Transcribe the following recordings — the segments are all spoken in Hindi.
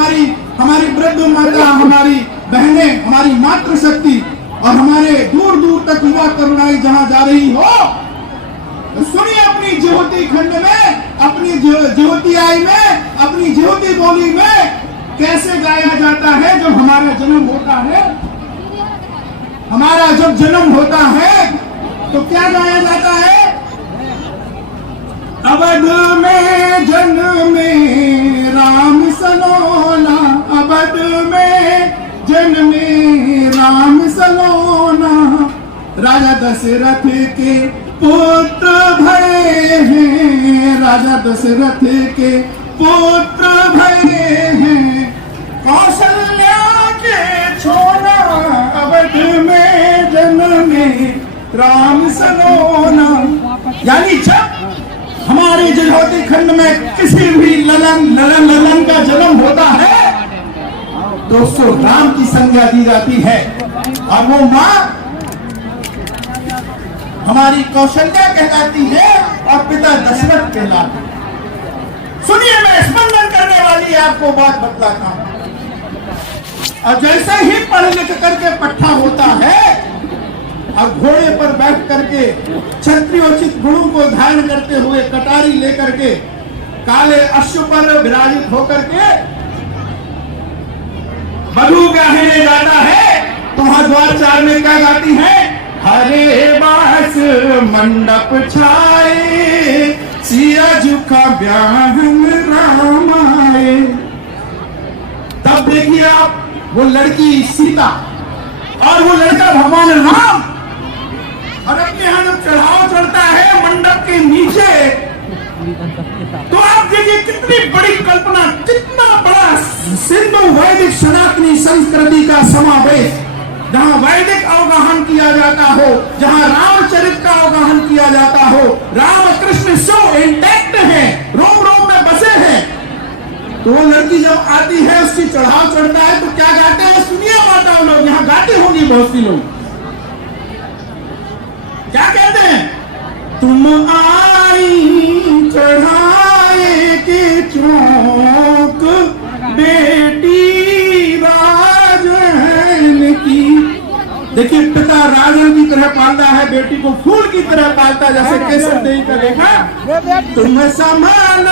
हमारी हमारी वृद्ध माता, हमारी बहनें, हमारी मातृशक्ति और हमारे दूर दूर तक युवा करुणाई जहां जा रही हो, तो सुनिए अपनी ज्योति खंड में, अपनी ज्योति आई में, अपनी ज्योति बोली में कैसे गाया जाता है। जब हमारा जन्म होता है, हमारा जब जन्म होता है तो क्या गाया जाता है? अवध में जन्मे राम सलोना, अवध में जन्मे राम सलोना, राजा दशरथ के पुत्र भये हैं, राजा दशरथ के पुत्र भये हैं, कौशल्या के छोरा, अवध में जन्मे राम सलोना। यानी जब हमारे जजोती खंड में किसी भी ललन का जन्म होता है तो उसको राम की संज्ञा दी जाती है, और वो माँ हमारी कौशल्या कहलाती है और पिता दशरथ कहलाते हैं। सुनिए, मैं स्पंदन करने वाली आपको बात बतलाता हूं। और जैसे ही पढ़ लिख करके पट्टा होता है और घोड़े पर बैठ करके क्षत्रियोचित गुणों को धारण करते हुए कटारी लेकर के काले अश्व पर विराजित होकर के बधू गाने जाता है, तो वहां द्वारचार में क्या गाती है? हरे बास मंडप छाए, सिया झुका ब्याहन राम आए। तब देखिए आप, वो लड़की सीता और वो लड़का भगवान राम, और अपने यहां जब चढ़ाव चढ़ता है मंडप के नीचे, तो आप देखिए कितनी बड़ी कल्पना, कितना बड़ा सिंधु वैदिक सनातनी संस्कृति का समावेश, जहां वैदिक अवगाहन किया जाता हो, जहां रामचरित का अवगाहन किया जाता हो, राम कृष्ण सो इंटैक्ट है, रोम रोम में बसे हैं। तो वो लड़की जब आती है, उसकी चढ़ाव चढ़ता है, तो क्या गाते हैं? सुनिए माताओं, लोग यहाँ गाते होंगी बहुत सी लोग, क्या कहते हैं? तुम आई चढ़ाए के चौक, बेटी राजन की। देखिए, पिता राजन की तरह पालता है, बेटी को फूल की तरह पालता है, जैसे केसर देवी का देखा। तुम संभल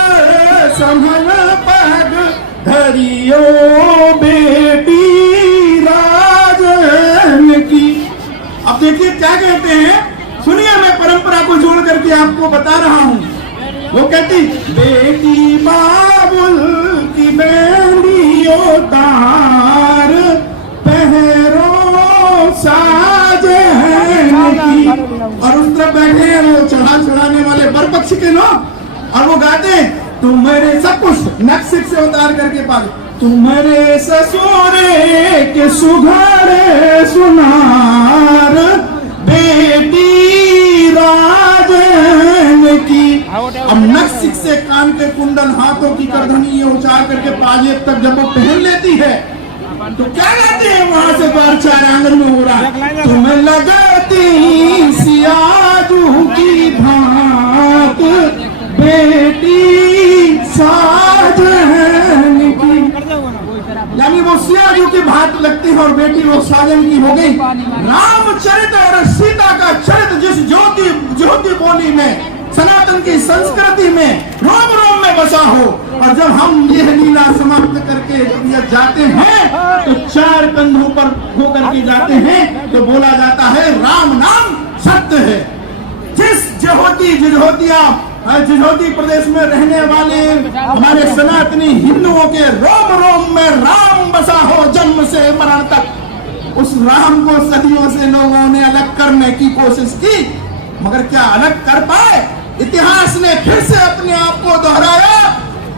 संभल पग धरियो, बेटी राजन की। अब देखिए क्या कहते हैं, सुनिए, मैं परंपरा को जोड़ करके आपको बता रहा हूं। वो कहती, बेटी बाबुल की बेड़ियों तार, पहरो साजन की। और उस तरफ बैठे हैं वो चढ़ाने वाले बर पक्ष के लोग, और वो गाते, तुम्हारे सब कुछ नक्सिक से उतार करके पाल, तुम्हारे ससुरे के सुघरे सुनार, बेटी राजन की। अब नक्सिक से कान के कुंडल, हाथों की करधनी ये उचार करके पाजेब तक जब वो पहन लेती है, तो क्या कहते हैं वहां से द्वारचार आंगन में हो रहा है? तुम्हें लगती सियाजू की भात, बेटी साजन की। यानी वो सियाजू की भात लगती है और बेटी वो साजन की हो गई। रामचरित और सीता का चरित्र जिस ज्योति बोली में, सनातन की संस्कृति में रोम रोम में बसा हो, और जब हम यह लीला समाप्त करके जब यह जाते हैं तो चार कंधों पर होकर के जाते हैं, तो बोला जाता है राम नाम सत्य है। जिस जिजोती प्रदेश में रहने वाले हमारे सनातनी हिंदुओं के रोम रोम में राम बसा हो जन्म से मरण तक, उस राम को सदियों से लोगों ने अलग करने की कोशिश की, मगर क्या अलग कर पाए? इतिहास ने फिर से अपने आप को दोहराया।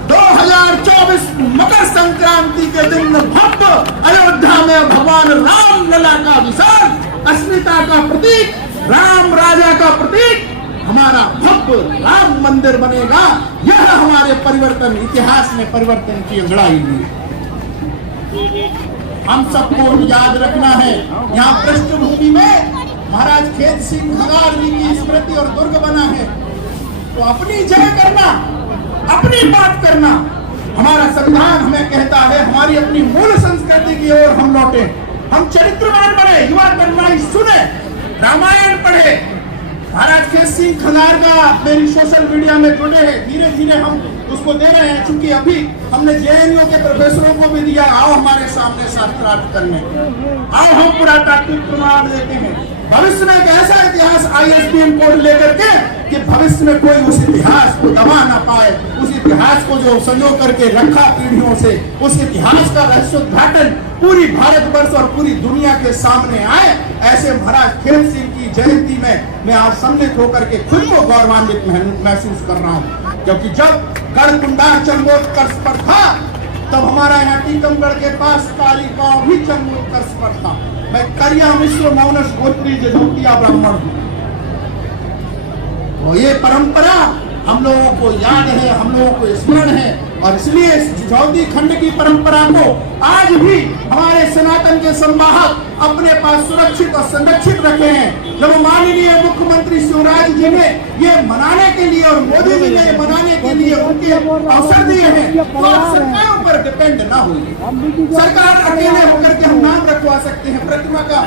2024 मकर संक्रांति के दिन भक्त अयोध्या में भगवान राम लला का विशाल अस्मिता का प्रतीक, राम राजा का प्रतीक, हमारा भव्य राम मंदिर बनेगा। यह हमारे परिवर्तन, इतिहास में परिवर्तन की लड़ाई हुई। हम सबको याद रखना है। यहाँ पृष्ठभूमि में महाराज खेत सिंह खगार जी की स्मृति और दुर्ग बना है, तो अपनी जय करना, अपनी बात करना। हमारा संविधान हमें कहता है, हमारी जयंती की ओर हम लौटे, हम चरित्रवान बने, युवा तन्माई सुने, रामायण पढ़े। महाराज खेत सिंह खंगार का मेरी सोशल मीडिया में जुड़े हैं, धीरे धीरे हम उसको दे रहे हैं, चूंकि अभी हमने जेएनयू के प्रोफेसरों को भी दिया, आओ हमारे सामने शास्त्रार्थ करने, आओ हम पुरातात्विक प्रमाण देते हैं। भविष्य में एक ऐसा इतिहास ISBN कोड लेकर के कि भविष्य में कोई उस इतिहास को दबा ना पाए, उस इतिहास को जो संजो करके रखा पीढ़ियों से, उस इतिहास का रहस्योद्घाटन पूरी भारतवर्ष और पूरी दुनिया के सामने आए। ऐसे महाराज खेत सिंह की जयंती में मैं आज सम्मिलित होकर के खुद को गौरवान्वित महसूस कर रहा हूँ, क्योंकि जब गढ़कुंडार चंगोत्कर्ष पर था तब हमारा यहाँ टीकमगढ़ के पास काली गांव भी चंगोत्कर्ष पर था। मैं करिया मिश्र मौनस गोत्री जजौतिया ब्राह्मण हूँ। तो ये परंपरा हम लोगों को याद है, हम लोगों को स्मरण है, और इसलिए इस जजौती खंड की परंपरा को आज भी हमारे सनातन के संवाहक अपने पास सुरक्षित और संरक्षित रखे हैं। जब माननीय मुख्यमंत्री शिवराज जी ने ये मनाने के लिए और मोदी जी ने मनाने के लिए उनके अवसर दिए हैं, तो आप सरकारों पर डिपेंड ना होइए। सरकार अकेले होकर के हम नाम रखवा सकते हैं, प्रतिमा का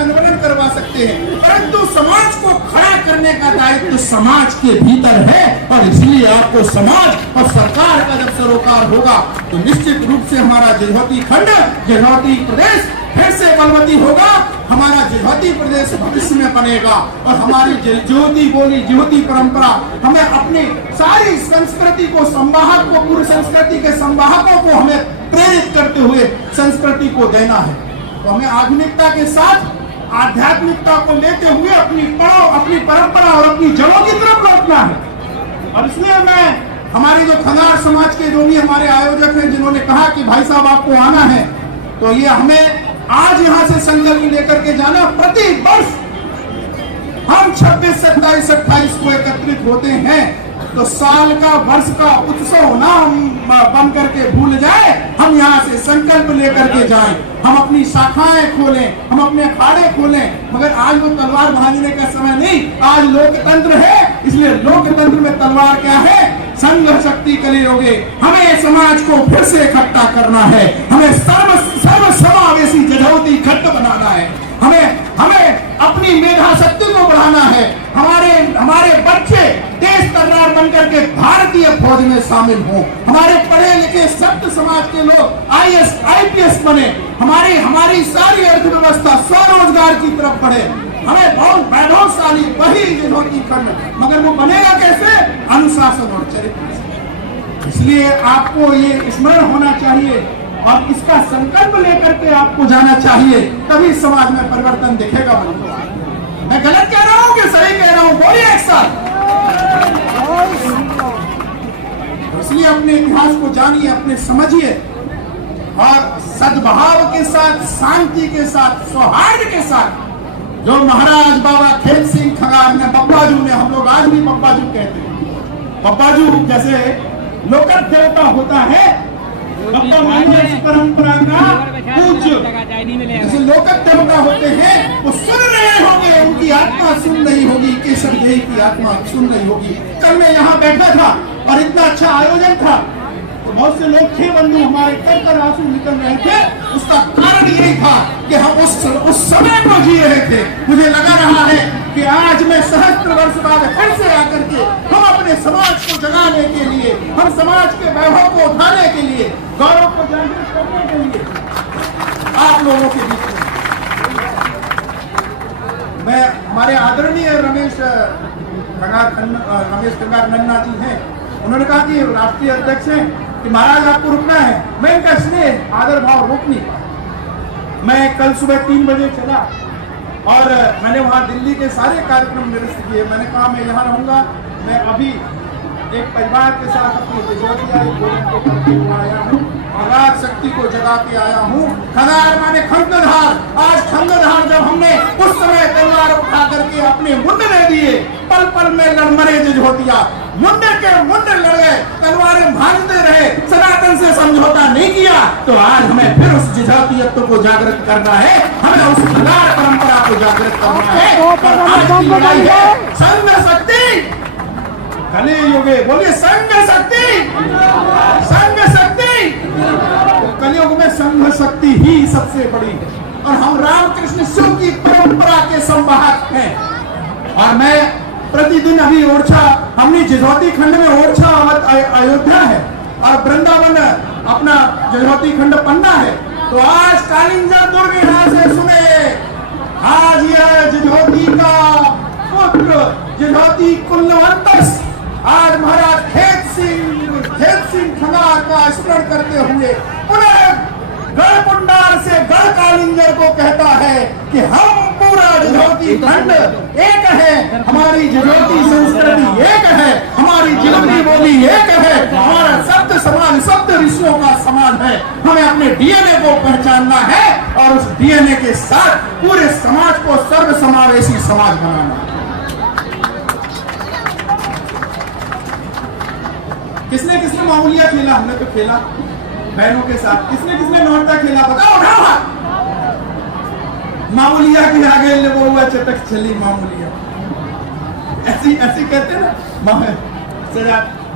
अनावरण करवा सकते हैं, परंतु समाज को खड़ा करने का दायित्व समाज के भीतर है। और इसलिए आपको समाज और सरकार का जब सरोकार होगा तो निश्चित रूप से हमारा जजौती खंड, जजौती प्रदेश फिर से बलवती होगा। हमारा जजौती प्रदेश भविष्य में बनेगा और हमारी ज्योति बोली ज्योति परंपरा हमें अपनी सारी संस्कृति को संवाहक को, पूरी संस्कृति के संवाहकों को हमें प्रेरित करते हुए संस्कृति को देना है। तो हमें आधुनिकता के साथ आध्यात्मिकता को लेते हुए अपनी परंपरा और अपनी जड़ों की तरफ लौटना है। और इसलिए मैं हमारे जो खंगार समाज के जो भी हमारे आयोजक हैं, जिन्होंने कहा कि भाई साहब आपको आना है, तो ये हमें आज यहाँ से संकल्प लेकर के जाना। प्रति वर्ष हम 26, 27, 28 को एकत्रित होते हैं, तो साल का वर्ष का उत्सव ना हम बन करके भूल जाए, हम यहाँ से संकल्प लेकर के जाएं, हम अपनी शाखाएं खोलें, हम अपने अखाड़े खोलें। मगर आज वो तलवार भांजने का समय नहीं, आज लोकतंत्र है, इसलिए लोकतंत्र में तलवार क्या है? संघ शक्ति कलियोगे। हमें समाज को फिर से इकट्ठा करना है, हमें सर्व समावेशी जजौती खंड बनाना है, हमें अपनी मेधा शक्ति को बढ़ाना है। हमारे बच्चे तेज तर्रार बनकर के भारतीय फौज में शामिल हों, हमारे पढ़े लिखे सख्त समाज के लोग IAS IPS बने, हमारी सारी अर्थव्यवस्था स्वरोजगार की तरफ बढ़े। हमें बहुत वैभवशाली वही जजौती खंड, मगर वो बनेगा कैसे? अनुशासन और चरित्र से। इसलिए आपको ये स्मरण होना चाहिए और इसका संकल्प लेकर के आपको जाना चाहिए, तभी समाज में परिवर्तन दिखेगा। मैं गलत कह रहा हूँ कि सही कह रहा हूँ? बोलिए एक साथ। इसलिए अपने इतिहास को जानिए, अपने समझिए और सद्भाव के साथ, शांति के साथ, सौहार्द के साथ, जो महाराज बाबा खेत सिंह खंगार ने, बब्बाजू ने, हम लोग आज भी बब्बाजू कहते हैं। बब्बाजू जैसे लोकक देवता होता है, परंपरा का पूज्य, जैसे लोकक देवता होते हैं, वो सुन रहे होंगे, उनकी आत्मा सुन रही होगी, केशव देही की आत्मा सुन रही होगी। कल मैं यहाँ बैठा था और इतना अच्छा आयोजन था, तो बहुत से लोग थे बंधु हमारे, कर आंसू निकल रहे थे। उसका कारण यही था कि हम उस समय को जी रहे थे। मुझे लगा रहा है कि आज मैं सहस्त्र वर्ष बाद फिर से आकर के हम अपने समाज को जगाने के लिए, हम समाज के वैभव को उठाने के लिए, गौरव को जागृत करने के लिए आप लोगों के बीच में मैं, हमारे आदरणीय रमेश कंगार नन्ना जी हैं, उन्होंने कहा कि राष्ट्रीय अध्यक्ष हैं कि महाराज आपको रुकना है। मैं इनका स्नेह आदर भाव रोक नहीं पाया। मैं कल सुबह 3 बजे चला और मैंने वहाँ दिल्ली के सारे कार्यक्रम निरस्त किए। मैंने कहा मैं यहाँ रहूँगा, मैं अभी एक परिवार के साथ अपनी जजौतिया भोजन को करके आया हूँ, राज शक्ति को जगा के आया हूँ। खंगार माने खंडधार, आज खंडधार जब हमने उस समय तलवार उठा करके अपने मुंड दे दिए, पल पल में लड़मरे जजौतिया, मुंडे के मुंडे लड़ गए, तलवारें भांजते रहे, सनातन से समझौता नहीं किया, तो आज हमें फिर उस जजौतियत्व को जागृत करना है, हमें उस खंगार परंपरा को जागृत करना है। और आज की लड़ाई है संघ शक्ति कले युगे, बोलिए संघ शक्ति, संघ शक्ति। तो कलयुग में संघ शक्ति ही सबसे बड़ी है और हम रामकृष्ण शिव की परंपरा के संवाहक हैं। और मैं प्रतिदिन अभी ओरछा, हमने जजौती खंड में ओरछा अयोध्या है और वृंदावन अपना जजौती खंड पन्ना है। तो आज कालिंजा दुर्ग यहाँ से सुने, आज यह जजौती का पुत्र जजौती कुलवंतस आज महाराज खेत सिंह खंगार का स्मरण करते हुए पुनः गढ़पुंडार से गढ़ कालिंजर को कहता है कि हम पूरा जजौती खंड एक है, हमारी जजौती संस्कृति एक है, हमारी जीवनी बोली एक है, हमारा शब्द समाज शब्द ऋषियों का समान है। हमें अपने डीएनए को पहचानना है और उस डीएनए के साथ पूरे समाज को सर्व समावेशी समाज बनाना है। किसने किसने मामूलिया खेला? हमने तो खेला बहनों के साथ। किसने किसने नौरता खेला? बताओ ना। मामूलिया के आगे ले वो हुआ चटक चली मामूलिया, ऐसी ऐसी कहते हैं ना।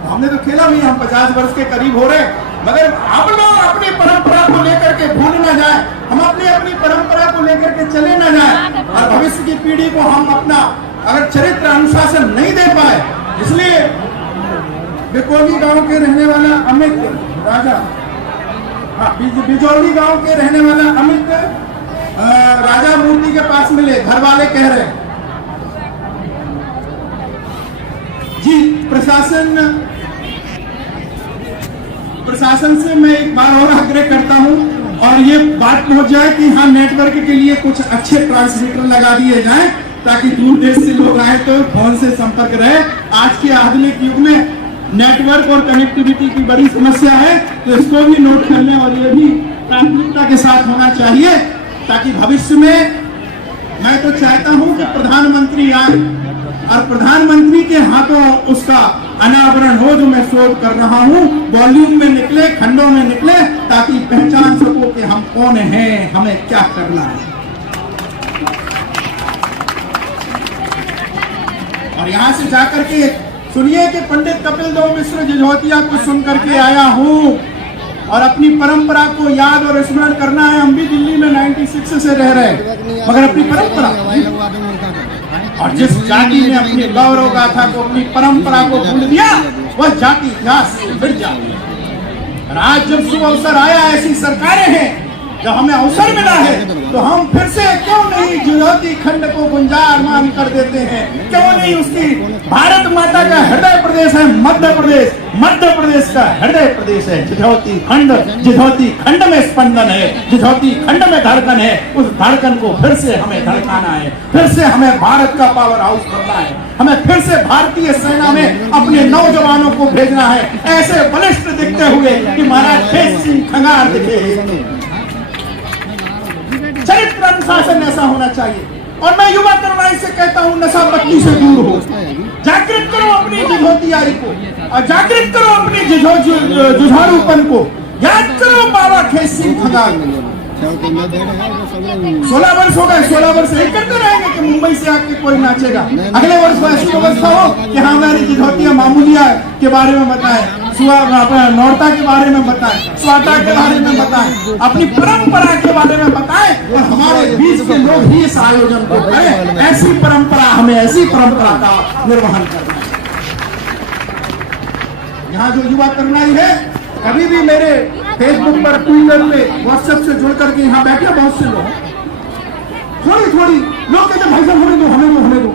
हमने तो खेला भी, हम 50 वर्ष के करीब हो रहे, मगर हम लोग अपनी परंपरा को लेकर के भूल न जाए, हम अपनी परंपरा को लेकर के चले न जाए और भविष्य की पीढ़ी को हम अपना अगर चरित्र अनुशासन नहीं दे पाए। इसलिए बिकोली गांव के रहने वाला अमित राजा, बिजौली गांव के रहने वाला अमित राजा मूर्ति के पास मिले, घर वाले कह रहे जी प्रशासन से मैं एक बार और आग्रह करता हूं और ये बात पहुंच जाए कि हाँ नेटवर्क के लिए कुछ अच्छे ट्रांसमीटर लगा दिए जाएं ताकि दूर देश से लोग आए तो फोन से संपर्क रहे। आज के आधुनिक युग में नेटवर्क और कनेक्टिविटी की बड़ी समस्या है, तो इसको भी नोट कर लें और ये भी प्राथमिकता के साथ होना चाहिए ताकि भविष्य में मैं तो चाहता हूं कि प्रधानमंत्री आए और प्रधानमंत्री के हाथों उसका अनावरण हो जो मैं शोध कर रहा हूं, वॉल्यूम में निकले, खंडों में निकले, ताकि पहचान सको कि हम कौन हैं, हमें क्या करना है। और यहां से जाकर के सुनिए कि पंडित कपिल देव मिश्र जजौतिया को सुन करके आया हूं और अपनी परंपरा को याद और स्मरण करना है। हम भी दिल्ली में 96 से रह रहे हैं, मगर अपनी परंपरा और जिस जाति ने अपनी गौरव गाथा को, अपनी परंपरा को भूल दिया, वह जाति इतिहास से मिट जाती है। और आज जब शुभ अवसर आया, ऐसी सरकारें हैं, जब हमें अवसर मिला है तो हम फिर से क्यों नहीं जजौती खंड को गुंजायमान कर देते हैं? क्यों नहीं उसकी भारत माता का हृदय प्रदेश है मध्य प्रदेश, मध्य प्रदेश का हृदय प्रदेश है जजौती खंड। जजौती खंड में स्पंदन है, जजौती खंड में धड़कन है। उस धड़कन को फिर से हमें धड़काना है, फिर से हमें भारत का पावर हाउस करना है, हमें फिर से भारतीय सेना में अपने नौजवानों को भेजना है, ऐसे बलिष्ठ दिखते हुए कि महाराज खेत सिंह खंगार दिखे। चरित्र अनुशासन ऐसा होना चाहिए। और मैं युवा तरुणाई से कहता हूं, नशा पत्ती से दूर हो, जागृत करो अपनी जजौतियाई को और जागृत करो अपने जुझारूपन को। याद करो बाबा खेत सिंह खंगार। 16 वर्ष हो गए, 16 वर्ष यही करते रहेंगे कि मुंबई से आके कोई नाचेगा। अगले वर्ष ऐसी व्यवस्था हो कि हाँ हमारी जजौतिया मामूलिया के बारे में बताएं, नौरता के बारे में बताएं, स्वाटा के बारे में बताएं, अपनी परंपरा के बारे में बताएं और हमारे बीच के लोग ही इस आयोजन को करें। ऐसी परंपरा, हमें ऐसी परंपरा का निर्वहन करना है। यहाँ जो युवा तरुणाई है, कभी भी मेरे फेसबुक पर, ट्विटर पे, व्हाट्सएप से जुड़ करके यहाँ बैठे बहुत से लोग, थोड़ी लोग कहते भाई साहब हमें दो,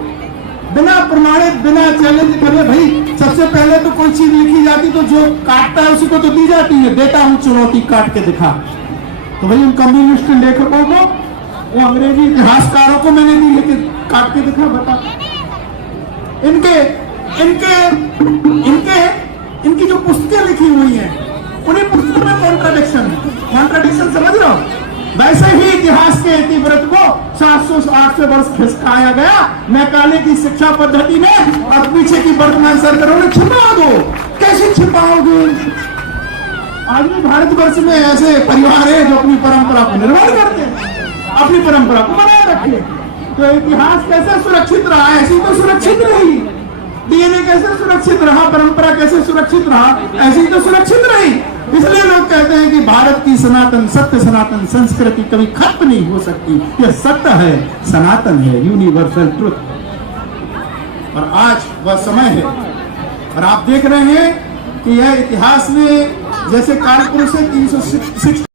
बिना प्रमाणित, बिना चैलेंज करे। भाई सबसे पहले तो कोई चीज लिखी जाती तो जो काटता है उसी को तो दी जाती है। देता हूं चुनौती, काट के दिखा। तो भाई उन कम्युनिस्ट लेखकों को, वो अंग्रेजी इतिहासकारों को मैंने दी, लेकिन काट के दिखा, बता। इनकी जो पुस्तकें लिखी हुई हैं, उन्हीं पुस्तकों में कॉन्ट्राडिक्शन समझ रहे हो? वैसे ही इतिहास के इतिव्रत को 700-800 वर्ष खिसकाया गया मैकाले की शिक्षा पद्धति में और पीछे की वर्तमान सरकारों ने छिपा दो। कैसे छिपाओगे? आज भी भारतवर्ष में ऐसे परिवार है जो अपनी परंपरा को निर्माण करते हैं, अपनी परंपरा को बनाए रखे। तो इतिहास कैसे सुरक्षित रहा? ऐसी तो सुरक्षित नहीं। डीएनए कैसे सुरक्षित रहा, परंपरा कैसे सुरक्षित रहा, ऐसी तो सुरक्षित रही। इसलिए लोग कहते हैं कि भारत की सनातन सत्य, सनातन संस्कृति कभी खत्म नहीं हो सकती। यह सत्य है, सनातन है, यूनिवर्सल ट्रुथ। और आज वह समय है, और आप देख रहे हैं कि यह इतिहास में जैसे काल पुरुष से 360